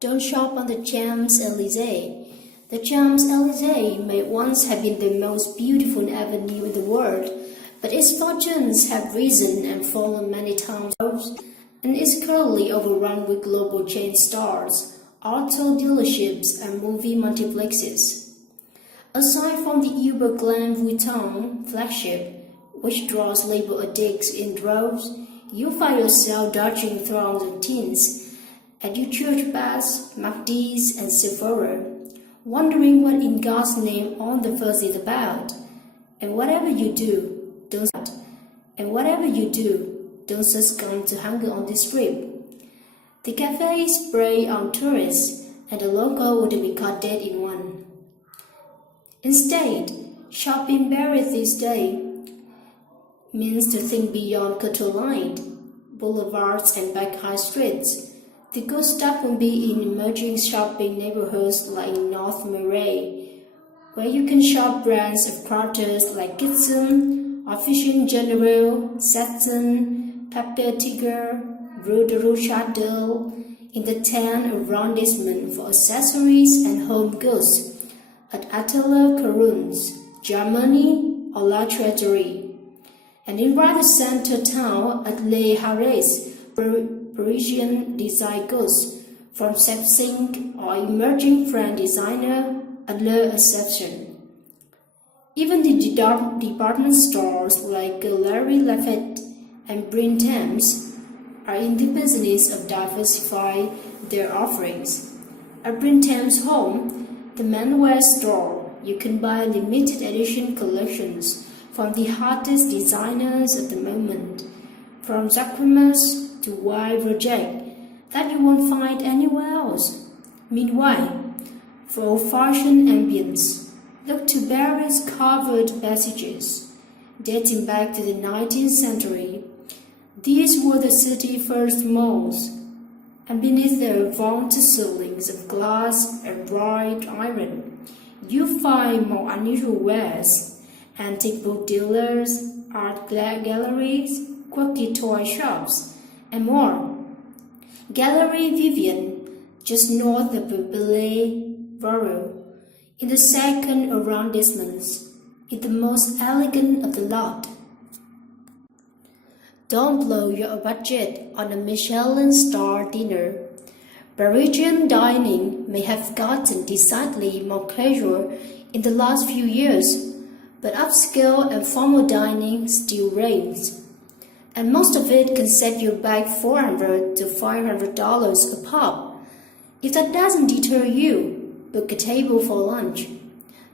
Don't shop on the Champs-Elysées. The Champs-Elysées may once have been the most beautiful avenue in the world, but its fortunes have risen and fallen many times, and is currently overrun with global chain stores, auto dealerships, and movie multiplexes. Aside from the uber-glam Vuitton flagship, which draws label addicts in droves, you find yourself dodging throngs of teens at your church baths, McD's, and Sephora, wondering what in God's name all the fuss is about. And whatever you do, don't succumb to hunger on the strip. The cafes spray on tourists, and the local would be caught dead in one. Instead, shopping buried this day means to think beyond culture-lined boulevards and back high streets. The good stuff will be in emerging shopping neighborhoods like North Murray, where you can shop brands of crafters like Kitson, Officine General, Satin, Papier Tiger, Rue de Rochadelle, in the 10th arrondissement for accessories and home goods, at Atelier Caroons, Germany, or La Treasury, and in rather center town at Les Harris, Parisian design goods, from Sepsing or emerging French designer at Le Exception. Even the department stores like Galeries Lafayette and Printemps are in the business of diversifying their offerings. At Printemps Home, the menswear store, you can buy limited edition collections from the hottest designers of the moment, from Jacquemus to wide project that you won't find anywhere else. Meanwhile, for old-fashioned ambience, look to various covered passages dating back to the 19th century. These were the city's first malls, and beneath their vaulted ceilings of glass and bright iron, you find more unusual wares, antique book dealers, art galleries, quirky toy shops, and more. Galerie Vivian, just north of Belle Borough, in the 2nd arrondissement, is the most elegant of the lot. Don't blow your budget on a Michelin star dinner. Parisian dining may have gotten decidedly more casual in the last few years, but upscale and formal dining still reigns. And most of it can set you back $400 to $500 a pop. If that doesn't deter you, book a table for lunch.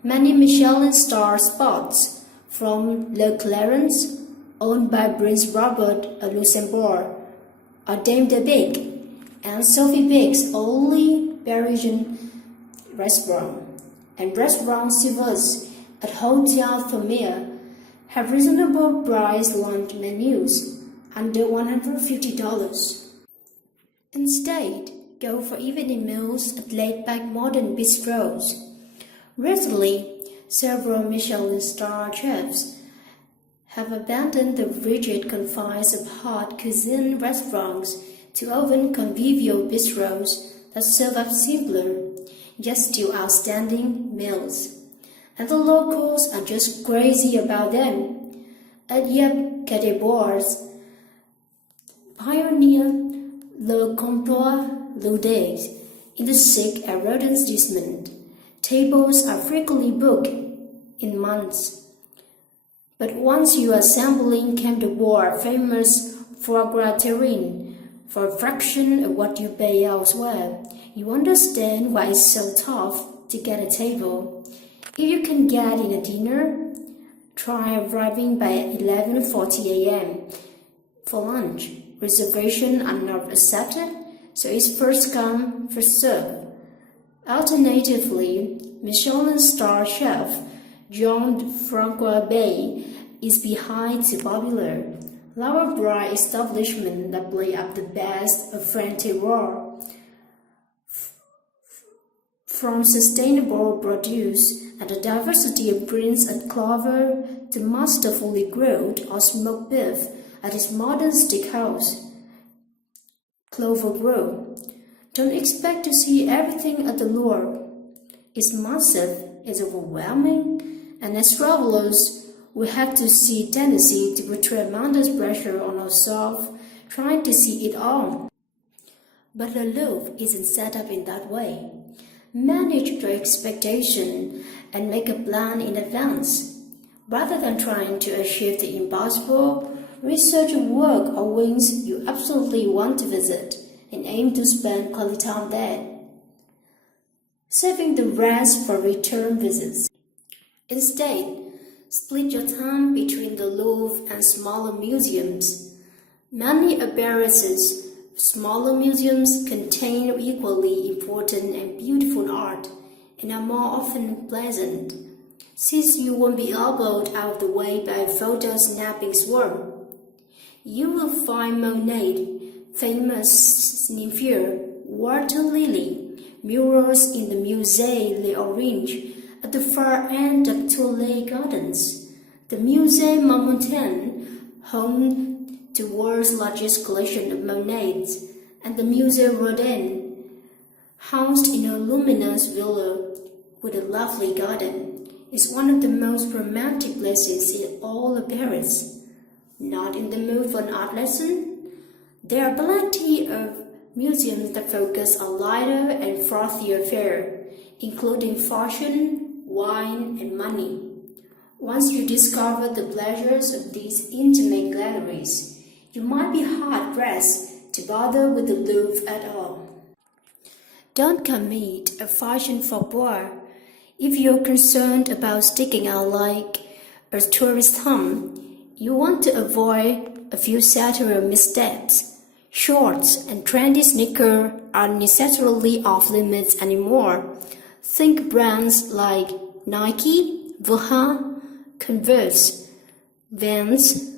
Many Michelin star spots, from Le Clarence, owned by Prince Robert of Luxembourg, or Dame de Big, and Sophie Big's only Parisian restaurant, and restaurant service at Hotel Thomire, have reasonable price lunch menus under $150. Instead, go for evening meals at laid-back modern bistros. Recently, several Michelin star chefs have abandoned the rigid confines of hot cuisine restaurants to open convivial bistros that serve up simpler, yet still outstanding meals. And the locals are just crazy about them. At Yep Cadebour's pioneer Le Comptoir Loudet in the 6th arrondissement, tables are frequently booked in months. But once you are sampling Cadebour's famous foie gras terrine for a fraction of what you pay elsewhere, you understand why it's so tough to get a table. If you can get in a dinner, try arriving by 11:40 a.m. for lunch. Reservations are not accepted, so it's first come, first served. Alternatively, Michelin star chef Jean-Francois Bay is behind the popular Lower Bright establishment that play up the best of French terroir. From sustainable produce and a diversity of prints at Clover to masterfully grilled or smoked beef at its modern steakhouse, Clover Grill, Don't expect to see everything at the Louvre. It's massive, it's overwhelming, and as travelers, we have to see tendency to put tremendous pressure on ourselves trying to see it all. But the Louvre isn't set up in that way. Manage your expectation and make a plan in advance. Rather than trying to achieve the impossible, research a work or wings you absolutely want to visit and aim to spend quality time there, saving the rest for return visits. Instead, split your time between the Louvre and smaller museums. Many embarrasses smaller museums contain equally important and beautiful art and are more often pleasant, since you won't be elbowed out of the way by a photo-snapping swarm. You will find Monet, famous nymphier, water lily, murals in the Musée l'Orange at the far end of Tuileries Gardens, the Musée Montmartre, home to the world's largest collection of Monets, and the Musée Rodin, housed in a luminous villa with a lovely garden, is one of the most romantic places in all of Paris. Not in the mood for an art lesson? There are plenty of museums that focus on lighter and frothier fare, including fashion, wine, and money. Once you discover the pleasures of these intimate galleries, you might be hard-pressed to bother with the Louvre at all. Don't commit a fashion faux pas if you're concerned about sticking out like a tourist thumb. You want to avoid a few sartorial missteps. Shorts and trendy sneakers aren't necessarily off-limits anymore. Think brands like Nike, Vuitton, Converse, Vans.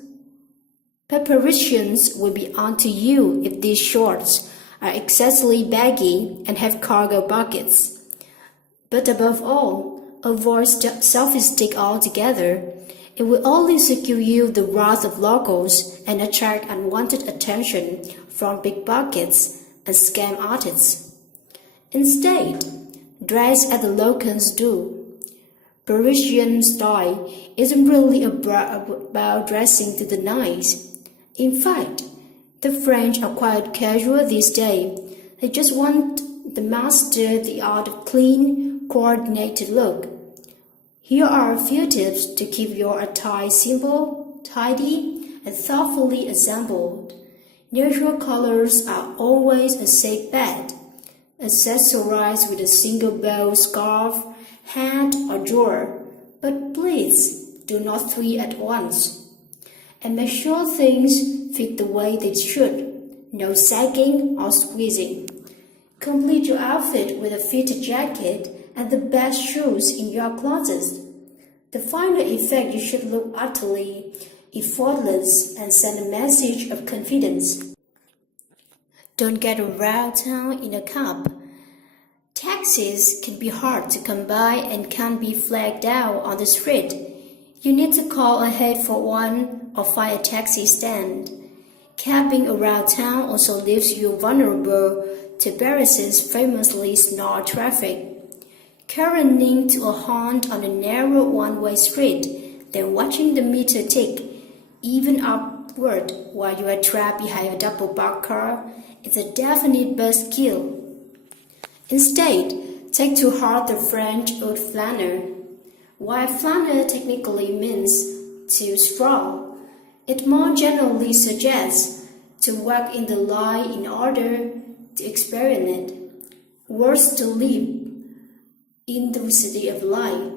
Preparations will be onto you if these shorts are excessively baggy and have cargo pockets. But above all, avoid selfie stick altogether. It will only secure you the wrath of locals and attract unwanted attention from pickpockets and scam artists. Instead, dress as the locals do. Parisian style isn't really about dressing to the nines. In fact, the French are quite casual these days. They just want to master the art of clean, coordinated look. Here are a few tips to keep your attire simple, tidy, and thoughtfully assembled. Neutral colors are always a safe bet. Accessorize with a single bow, scarf, hat, or drawer, but please do not three at once. And make sure things fit the way they should, no sagging or squeezing. Complete your outfit with a fitted jacket and the best shoes in your closet. The final effect, you should look utterly effortless and send a message of confidence. Don't get around town in a cab. Taxis can be hard to come by and can't be flagged down on the street. You need to call ahead for one or find a taxi stand. Cabbing around town also leaves you vulnerable to Paris's famously snarl traffic. Caroling to a haunt on a narrow one-way street, then watching the meter tick, even upward while you are trapped behind a double-parked car, is a definite buzzkill. Instead, take to heart the French haute flaneur. While flaneur technically means to stroll, it more generally suggests to walk in the line in order to experiment. Worse to live in the city of light.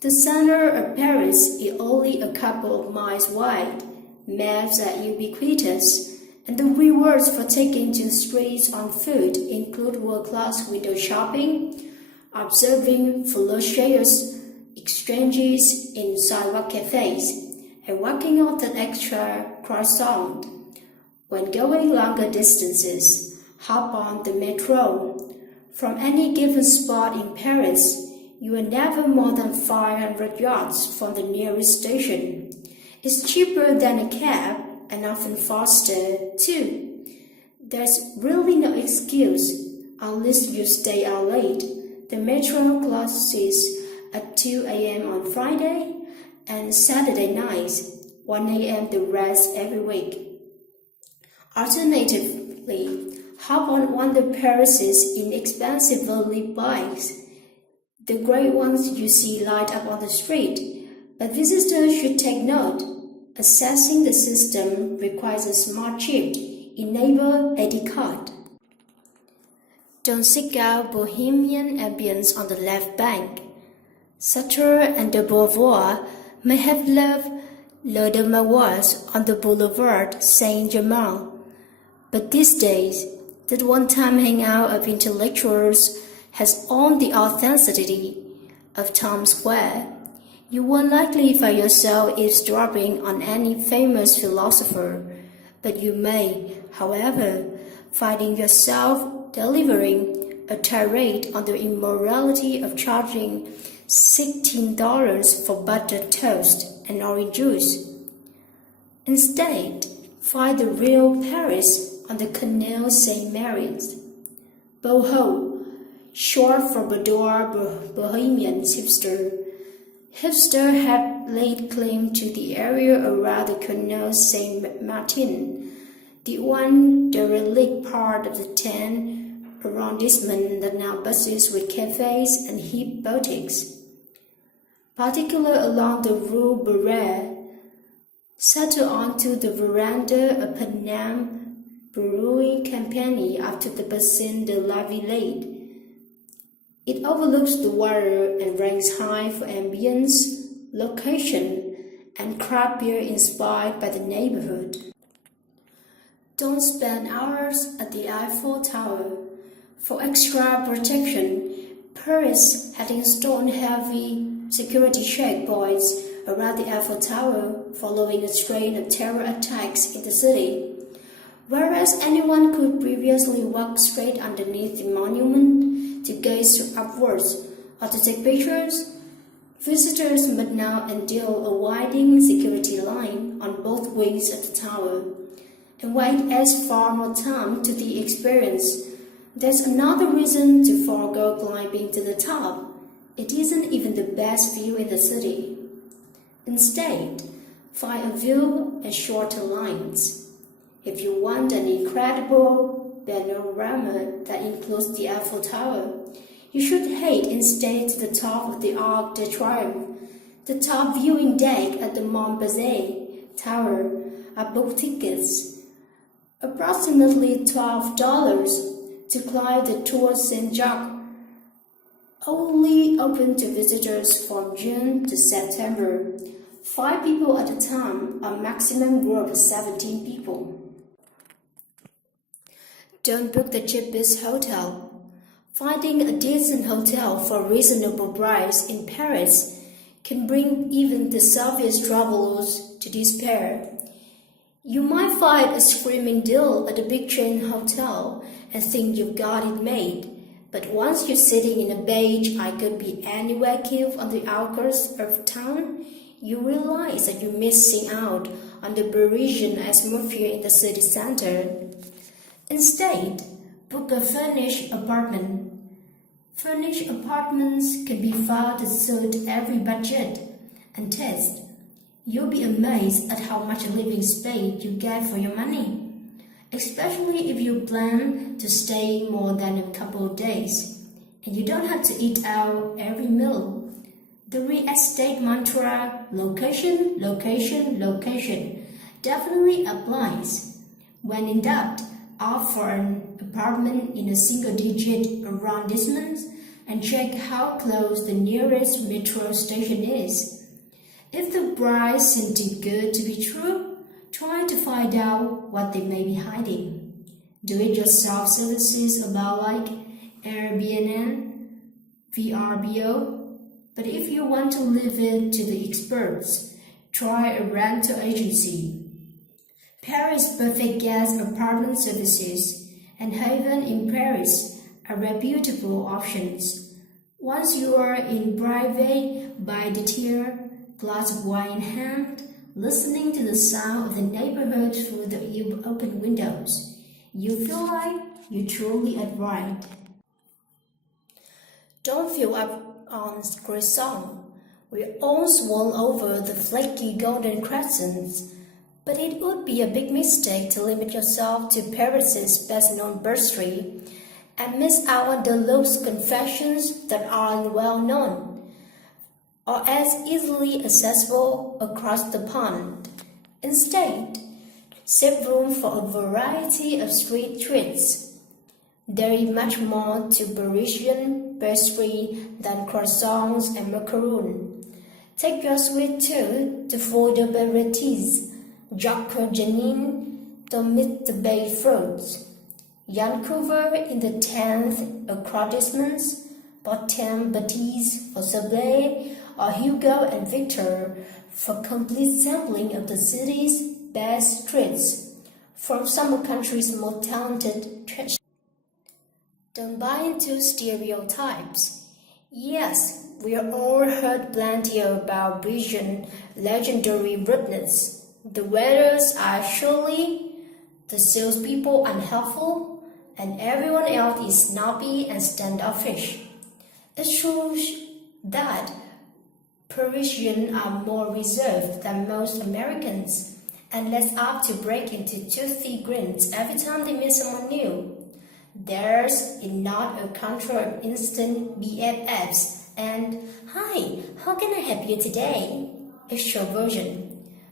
The center of Paris is only a couple of miles wide. Maps are ubiquitous, and the rewards for taking to the streets on foot include world-class window shopping, observing ferocious exchanges in sidewalk cafes, and walking out an extra croissant. When going longer distances, hop on the metro. From any given spot in Paris, you are never more than 500 yards from the nearest station. It's cheaper than a cab and often faster too. There's really no excuse unless you stay out late. The metro closes at 2 a.m. on Friday and Saturday nights, 1 a.m. the rest every week. Alternatively, hop on one of Paris's inexpensive early bikes, the grey ones you see light up on the street. But visitors should take note. Accessing the system requires a smart chip, enable ID card. Don't seek out bohemian ambience on the left bank. Sartre and de Beauvoir may have loved Le Demoiselles on the boulevard Saint-Germain, but these days, that one-time hangout of intellectuals has owned the authenticity of Times Square. You won't likely find yourself eavesdropping on any famous philosopher, but you may, however, finding yourself delivering a tirade on the immorality of charging $16 for buttered toast and orange juice. Instead, find the real Paris on the Canal Saint-Mary's. Boho, short for boudoir bohemians hipster. Hipster have laid claim to the area around the Canal Saint-Martin, the one derelict part of the 10 arrondissement that now buzzes with cafes and hip boutiques. Particularly along the Rue Barrère, settle onto the veranda of Paname Brewing Company after the Bassin de la Villette. It overlooks the water and ranks high for ambience, location, and craft beer inspired by the neighborhood. Don't spend hours at the Eiffel Tower. For extra protection, Paris had installed heavy security checkpoints around the Eiffel Tower following a string of terror attacks in the city. Whereas anyone could previously walk straight underneath the monument to gaze upwards or to take pictures, visitors must now endure a widening security line on both wings of the tower, and while it adds far more time to the experience, there's another reason to forego climbing to the top. It isn't even the best view in the city. Instead, find a view at shorter lines. If you want an incredible panorama that includes the Eiffel Tower, you should head instead to the top of the Arc de Triomphe. The top viewing deck at the Montpensier Tower are booked tickets, approximately $12 to climb the Tour Saint-Jacques, only open to visitors from June to September. 5 people at a time, a maximum group of 17 people. Don't book the cheapest hotel. Finding a decent hotel for a reasonable price in Paris can bring even the savviest travelers to despair. You might find a screaming deal at a big chain hotel and think you've got it made, but once you're sitting in a beige I could be anywhere cave on the outskirts of town, you realize that you're missing out on the Parisian atmosphere in the city center. Instead, book a furnished apartment. Furnished apartments can be found to suit every budget and taste. You'll be amazed at how much living space you get for your money, especially if you plan to stay more than a couple of days, and you don't have to eat out every meal. The real estate mantra, location, location, location, definitely applies. When in doubt, opt for an apartment in a single-digit arrondissement and check how close the nearest metro station is. If the price seems too good to be true, try to find out what they may be hiding. Do-it-yourself services about like Airbnb, VRBO, but if you want to leave it to the experts, try a rental agency. Paris Perfect Guest Apartment Services and Haven in Paris are reputable options. Once you are in private by the tier, glass of wine in hand, listening to the sound of the neighborhood through the open windows, you feel like you truly arrived. Don't fill up on croissant. We all swirl over the flaky golden crescents. But it would be a big mistake to limit yourself to Paris's best-known pastry and miss out on the loose confections that aren't well-known or as easily accessible across the pond. Instead, save room for a variety of street treats. There is much more to Parisian pastry than croissants and macaroons. Take your sweet tooth to fold the varieties. Jacques Janin to meet the bay fruits. Vancouver in the 10th arrondissements, Bottin Baptiste for Sablé, or Hugo and Victor for complete sampling of the city's best streets from some of the country's most talented treasures. Don't buy into stereotypes. Yes, we have all heard plenty about Parisian legendary rudeness. The waiters are surely, the salespeople unhelpful, and everyone else is snobby and standoffish. It shows that Parisians are more reserved than most Americans and less apt to break into toothy grins every time they meet someone new. There's not a culture of instant BFFs and, "Hi, how can I help you today?" extroversion.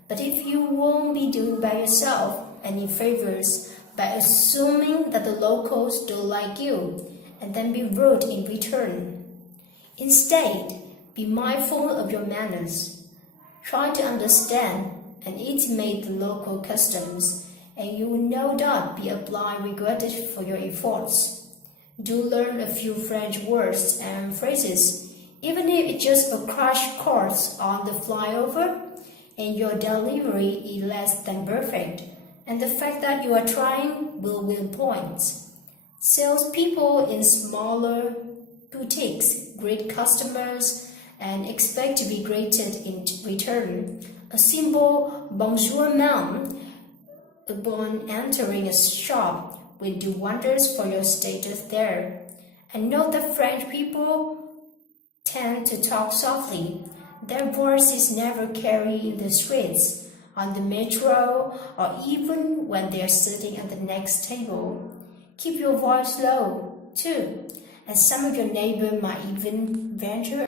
But if you won't be doing by yourself any favors by assuming that the locals don't like you and then be rude in return. Instead, be mindful of your manners. Try to understand and intimate the local customs, and you will no doubt be obliged regretted for your efforts. Do learn a few French words and phrases, even if it's just a crash course on the flyover, and your delivery is less than perfect, and the fact that you are trying will win points. Salespeople in smaller boutiques greet customers and expect to be greeted in return. A simple "bonjour, ma'am" upon entering a shop will do wonders for your status there. And note that French people tend to talk softly. Their voices never carry in the streets, on the metro, or even when they are sitting at the next table. Keep your voice low, too, and some of your neighbors might even venture